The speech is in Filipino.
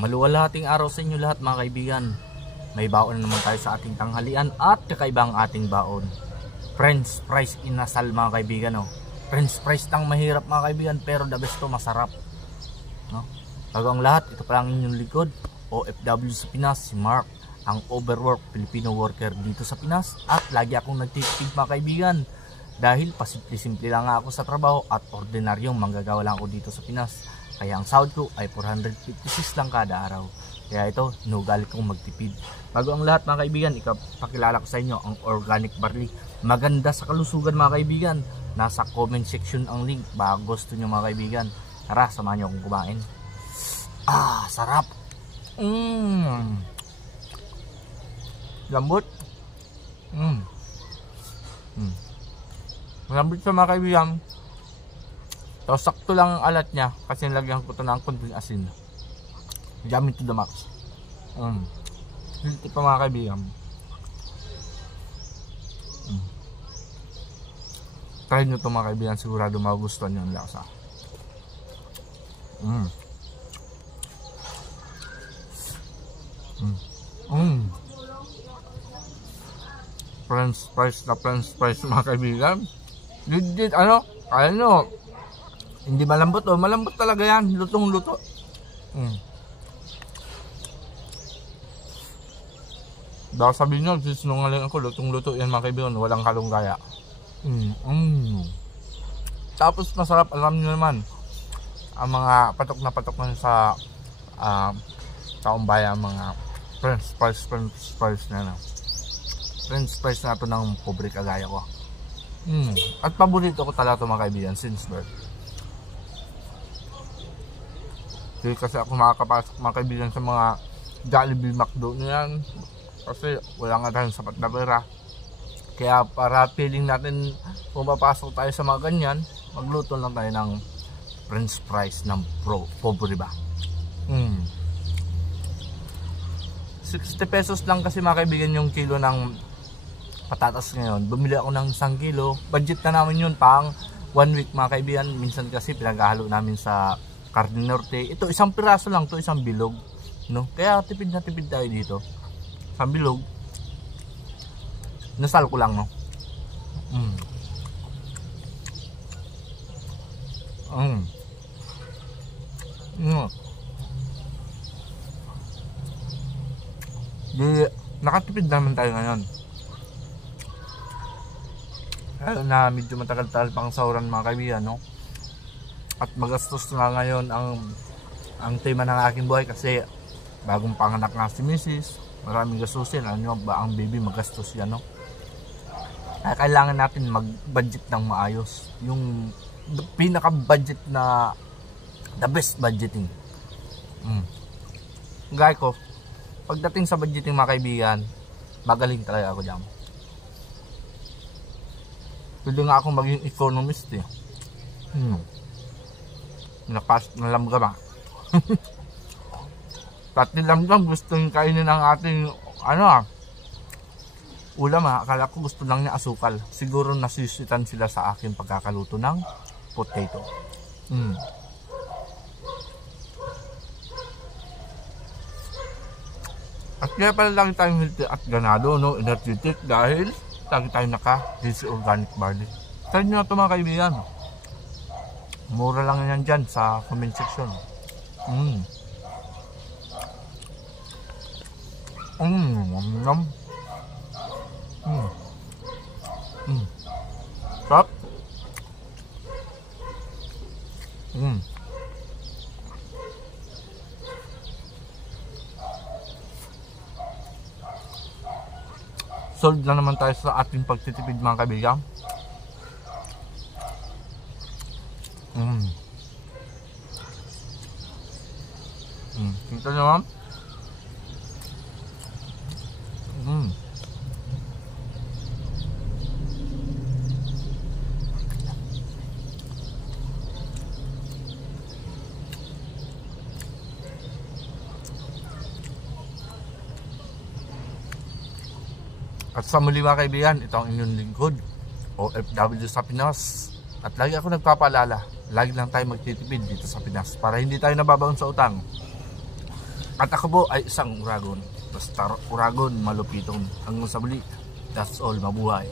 Maluwalhating araw sa inyo lahat mga kaibigan. May baon na naman tayo sa ating tanghalian at kakaibang ating baon. French fries inasal mga kaibigan. No? French fries lang mahirap mga kaibigan, pero the best to, masarap. No? Bago ang lahat, ito pa lang inyong likod, OFW sa Pinas, si Mark, ang overwork Filipino worker dito sa Pinas. At lagi akong nagtitipid mga kaibigan. Dahil pasimple-simple lang ako sa trabaho at ordinaryong manggagawa lang ako dito sa Pinas. Kaya ang sahod ko ay 456 lang kada araw. Kaya ito, nugalit kong magtipid. Bago ang lahat mga kaibigan, ipakilala ko sa inyo ang organic barley. Maganda sa kalusugan mga kaibigan. Nasa comment section ang link. Baka gusto nyo mga kaibigan. Tara, samahan nyo akong kumain. Sarap. Lambot. Lambot sa mga kaibigan. So, sakto lang ang alat niya kasi nilagyan ko ito ng konting asin. Yummy to the max. Hindi pa mga kaibigan. Try nyo ito mga kaibigan, sigurado magugustuhan nyo ang lasa. French fries mga kaibigan. Legit hindi malambot malambot talaga yan, lutong luto. Dahil sabihin nyo, sinungaling ako, lutong luto yan mga kaibigan, walang halong gaya. Tapos masarap, alam nyo naman, ang mga patok na sa taong bayan, mga French fries na French fries na ito ng pobre kagaya ko. At paborito ko talaga ito mga kaibigan since birth. Hindi kasi ako makakapasok mga kaibigan sa mga Jollibee, McDo niyan kasi wala nga tayong sapat na pera. Kaya para feeling natin kung papasok tayo sa mga ganyan, magluto lang tayo ng French fries ng pobre ba. 60 pesos lang kasi mga kaibigan yung kilo ng patatas ngayon. Bumili ako ng 1 kilo. Budget na namin yun pang 1 week mga kaibigan. Minsan kasi pinaghalo namin sa Carne Norte. Ito isang piraso lang to, isang bilog, no? Kaya tipid na tipid tayo dito. Sa bilog. Nasal ko lang, no? Nakatipid naman tayo ngayon. Kaya na medyo matagal-tagal pang sahuran mga kaibigan, no? At magastos na ngayon ang tema ng aking buhay kasi bagong panganak nga si Mrs. Maraming gastusin. Alam nyo ba, ang baby magastos yan, no? Kaya kailangan natin mag-budget ng maayos. Yung pinaka-budget na the best budgeting. Gaya ko, pagdating sa budgeting mga kaibigan, magaling talaga ako dyan. Pwede nga akong maging economist eh. Nalam ka ba? Pati lamdam gusto yung kainin ng ating ulam akala ko gusto lang niya asukal. Siguro nasisitan sila sa aking pagkakaluto ng potato. At kaya pala lagi tayong healthy at ganado, no? Energetic dahil lagi tayong naka-DC organic barley. Try nyo na ito mga kaibigan. Mura lang yan dyan sa comment section. Sarap. Solved na naman tayo sa ating pagtitipid mga kaibigan. Kita nyo ma'am? At sa muli mga kaibigan, ito ang inyong lingkod, OFW sa Pinas. At lagi ako nagpapaalala, lagi lang tayo magtitipid dito sa Pinas para hindi tayo nababaon sa utang. At ako po ay isang Uragon. Basta Uragon malupitong. Hanggang sa muli, that's all, mabuhay.